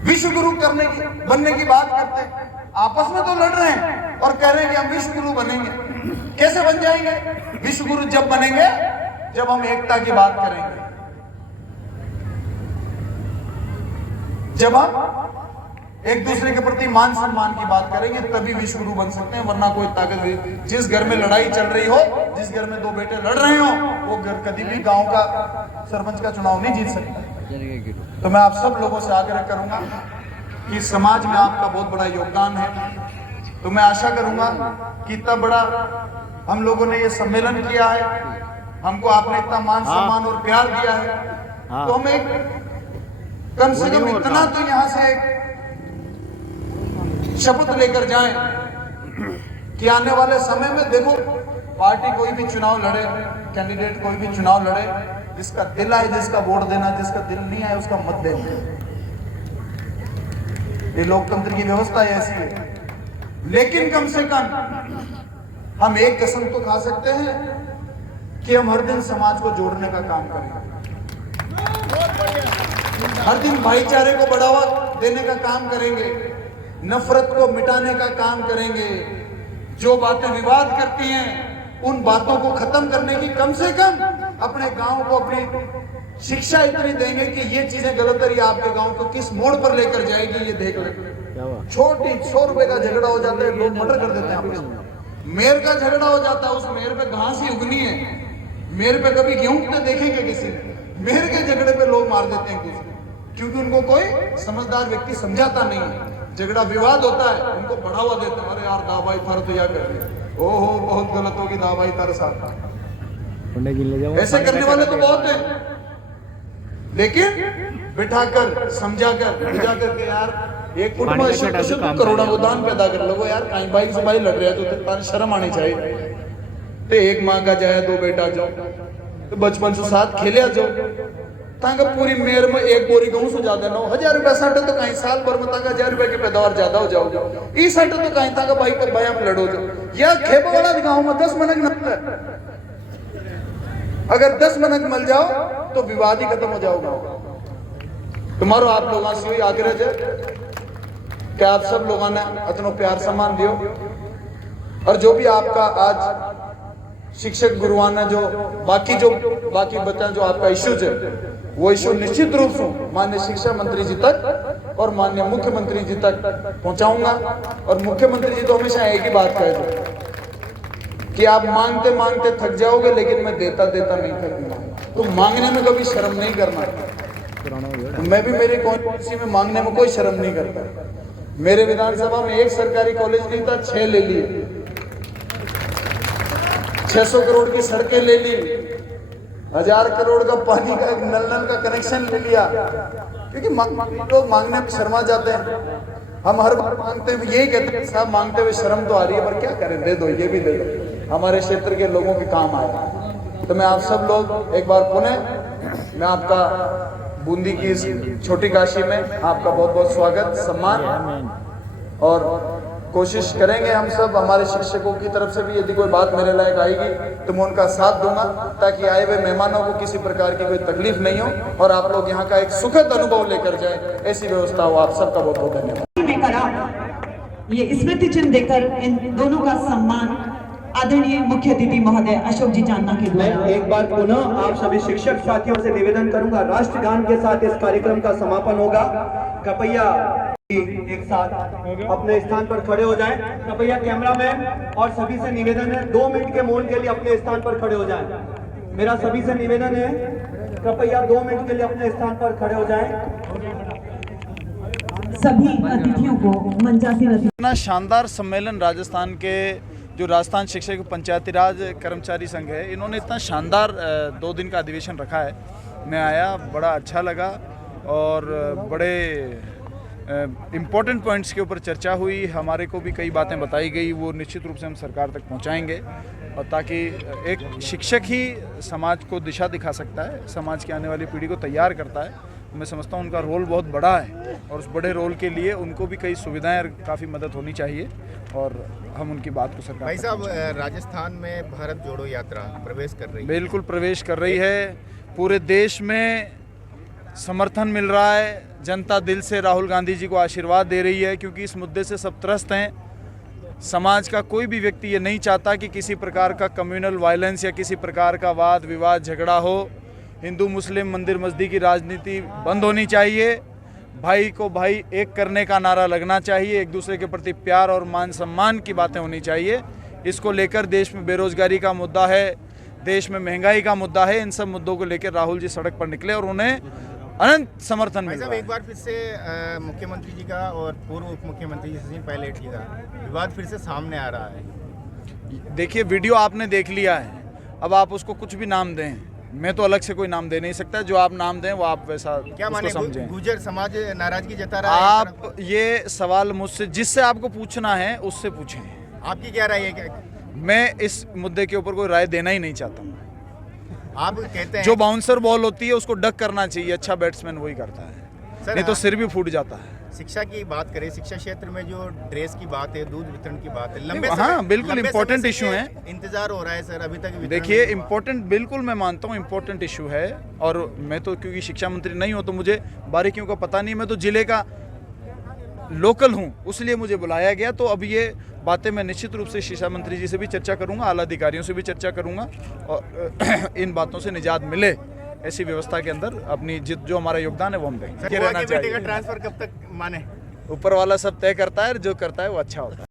विश्व गुरु बनने की बात करते हैं, आपस में तो लड़ रहे हैं और कह रहे हैं कि हम विश्व गुरु बनेंगे। कैसे बन जाएंगे विश्व गुरु? जब बनेंगे जब हम एकता की बात करेंगे, जब हम एक दूसरे के प्रति मान सम्मान की बात करेंगे, तभी विश्व गुरु बन सकते हैं, वरना कोई ताकत, जिस घर में लड़ाई चल रही हो, जिस घर में 2 बेटे लड़ रहे हो, वो घर कभी भी गांव का सरपंच का चुनाव नहीं जीत सकता। तो मैं आप सब लोगों से आग्रह करूंगा कि समाज में आपका बहुत बड़ा योगदान है, तो मैं आशा करूंगा कि इतना बड़ा हम लोगों ने ये सम्मेलन किया है, हमको आपने इतना मान सम्मान और प्यार दिया है, तो हम एक कम से कम इतना तो यहाँ से शपथ लेकर जाएं कि आने वाले समय में, देखो, पार्टी कोई भी चुनाव लड़े, कैंडिडेट कोई भी चुनाव लड़े, जिसका दिल आए जिसका वोट देना, जिसका दिल नहीं आए उसका मत देना। ये लोकतंत्र की व्यवस्था ऐसी है। लेकिन कम से कम हम एक कसम तो खा सकते हैं कि हम हर दिन समाज को जोड़ने का काम करेंगे, हर दिन भाईचारे को बढ़ावा देने का काम करेंगे, नफरत को मिटाने का काम करेंगे, जो बातें विवाद करती हैं उन बातों को खत्म करने की, कम से कम अपने गांव को अपनी शिक्षा इतनी देंगे कि ये चीजें गलत है, आपके गांव को किस मोड़ पर लेकर जाएगी ये देख ले। छोटी 100 रुपए का झगड़ा हो जाता है, लोग मर्डर कर देते हैं आपस में। मेयर का झगड़ा हो जाता है, उस मेयर पे घास ही उगनी है, मेयर पे कभी गेहूं तो देखेंगे किसी ने, मेयर के झगड़े पे लोग मार देते हैं किसी, क्योंकि उनको कोई समझदार व्यक्ति समझाता नहीं है। झगड़ा विवाद होता है, उनको बढ़ावा देते हैं, अरे यार दाबाई थार तो या कर रहे, ओहो बहुत गलत होगी दाबाई तार साथ, ऐसे करने वाले तो बहुत हैं। लेकिन बिठाकर, समझाकर, बुझाकर के यार एक फुट में करोड़ों को दान पैदा कर लो यार, कहीं भाई से भाई लड़ रहे हैं तो तार शर्म आनी चाहिए। तो एक माँ का जाए 2 बेटा जो, तो बचपन से साथ खेले जो, ताकि पूरी मेर में एक बोरी गेहूं से ज्यादा ना हो। 1000 रुपया साटे तो कहीं साल भर में ताकि 1000 रुपए की पैदावार ज्यादा हो जाओगे। ई साटे तो कहीं ताकि भाई भाई आप लड़ो जो या खेबा वाला गाँव में 10 मनक न, अगर 10 मनक मिल जाओ तो विवाद ही खत्म हो जाओगा। तुम्हारो आप लोगों से यही आग्रह है कि आप सब लोगों ने इतना प्यार सम्मान दियो, और जो भी आपका आज शिक्षक गुरुआन ने जो बाकी बच्चा जो आपका इश्यूज है वो इश्यू निश्चित रूप से माननीय शिक्षा मंत्री जी तक और माननीय मुख्यमंत्री जी तक पहुंचाऊंगा। और मुख्यमंत्री जी तो हमेशा एक ही बात कहते कि आप मांगते मांगते थक जाओगे, लेकिन मैं देता देता नहीं थकूंगा। तो मांगने में कभी शर्म नहीं करना। मैं भी मेरी कॉन्स्टिट्यूंसी में मांगने में कोई शर्म नहीं करता। मेरे विधानसभा में एक सरकारी कॉलेज नहीं था, 6 ले लिए, 600 करोड़ की सड़कें ले ली, 1000 करोड़ का पानी का नल का कनेक्शन ले लिया, क्योंकि लोग मांगने में शर्मा जाते हैं। हम हर बार मांगते हुए यही कहते हैं साहब मांगते हुए शर्म तो आ रही है, पर क्या करें, दे दो, ये भी दे दो, हमारे क्षेत्र के लोगों के काम आए। तो मैं आप सब लोग एक बार पुनः मैं आपका बूंदी की इस छोटी काशी में आपका बहुत बहुत स्वागत सम्मान, और कोशिश करेंगे हम सब हमारे शिक्षकों की तरफ से भी यदि कोई बात मेरे लायक आएगी तो मैं उनका साथ दूंगा, ताकि आए हुए मेहमानों को किसी प्रकार की कोई तकलीफ नहीं हो और आप लोग यहाँ का एक सुखद अनुभव लेकर जाए, ऐसी व्यवस्था हो। आप सबका बहुत बहुत धन्यवाद। ये स्मृति चिन्ह देकर इन दोनों का सम्मान आदरणीय मुख्य अतिथि महोदय अशोक जी चांदना के मैं द्वारा। एक बार पुनः आप सभी शिक्षक साथियों से निवेदन करूंगा, राष्ट्रगान के साथ इस कार्यक्रम का समापन होगा। कृपया एक साथ अपने स्थान पर खड़े हो जाएं। कृपया कैमरामैन और सभी से निवेदन है 2 मिनट के मौन के लिए अपने स्थान पर खड़े हो जाएं। मेरा सभी से निवेदन है, कृपया 2 मिनट के लिए अपने स्थान पर खड़े हो जाएं। सभी अतिथियों को मंचासीन इतना शानदार सम्मेलन राजस्थान के जो राजस्थान शिक्षक पंचायती राज कर्मचारी संघ है, इन्होंने इतना शानदार 2 दिन का अधिवेशन रखा है। मैं आया, बड़ा अच्छा लगा और बड़े इम्पोर्टेंट पॉइंट्स के ऊपर चर्चा हुई। हमारे को भी कई बातें बताई गई, वो निश्चित रूप से हम सरकार तक पहुंचाएंगे, और ताकि एक शिक्षक ही समाज को दिशा दिखा सकता है, समाज की आने वाली पीढ़ी को तैयार करता है। मैं समझता हूँ उनका रोल बहुत बड़ा है, और उस बड़े रोल के लिए उनको भी कई सुविधाएं और काफ़ी मदद होनी चाहिए, और हम उनकी बात को सरकार भाई साहब, राजस्थान में भारत जोड़ो यात्रा प्रवेश कर रही है। बिल्कुल प्रवेश कर रही है। पूरे देश में समर्थन मिल रहा है, जनता दिल से राहुल गांधी जी को आशीर्वाद दे रही है, क्योंकि इस मुद्दे से सब त्रस्त हैं। समाज का कोई भी व्यक्ति ये नहीं चाहता कि किसी प्रकार का कम्युनल वायलेंस या किसी प्रकार का वाद विवाद झगड़ा हो। हिंदू मुस्लिम मंदिर मस्जिद की राजनीति बंद होनी चाहिए, भाई को भाई एक करने का नारा लगना चाहिए, एक दूसरे के प्रति प्यार और मान सम्मान की बातें होनी चाहिए। इसको लेकर देश में बेरोजगारी का मुद्दा है, देश में महंगाई का मुद्दा है, इन सब मुद्दों को लेकर राहुल जी सड़क पर निकले और उन्हें अनंत समर्थन मिला। एक बार फिर से मुख्यमंत्री जी का और पूर्व उप मुख्यमंत्री जी सचिन पायलट जी का विवाद फिर से सामने आ रहा है। देखिए, वीडियो आपने देख लिया है, अब आप उसको कुछ भी नाम दें, मैं तो अलग से कोई नाम दे नहीं सकता। जो आप नाम दें वो आप वैसा क्या माने, समझें। गुर्जर समाज नाराजगी जता रहा है। आप ये सवाल मुझसे जिससे आपको पूछना है उससे पूछें। आपकी क्या राय है? मैं इस मुद्दे के ऊपर कोई राय देना ही नहीं चाहता हूँ। आप कहते हैं जो बाउंसर बॉल होती है उसको डक करना चाहिए, अच्छा बैट्समैन वही करता है, नहीं तो सिर भी फूट जाता है। शिक्षा की बात करें, शिक्षा क्षेत्र में जो ड्रेस की बात है, दूध वितरण की बात है, लंबे हाँ बिल्कुल इम्पोर्टेंट इशू है, इंतजार हो रहा है सर अभी तक। देखिए इम्पोर्टेंट, बिल्कुल मैं मानता हूँ इम्पोर्टेंट इशू है, और मैं तो क्योंकि शिक्षा मंत्री नहीं हूँ तो मुझे बारीकियों का पता नहीं, मैं तो जिले का लोकल हूँ, उसलिए मुझे बुलाया गया। तो अब ये बातें मैं निश्चित रूप से शिक्षा मंत्री जी से भी चर्चा करूँगा, आला अधिकारियों से भी चर्चा करूँगा, और इन बातों से निजात मिले ऐसी व्यवस्था के अंदर अपनी जो हमारा योगदान है वो हम देंगे। बेटे का ट्रांसफर कब तक माने? ऊपर वाला सब तय करता है, जो करता है वो अच्छा होता है।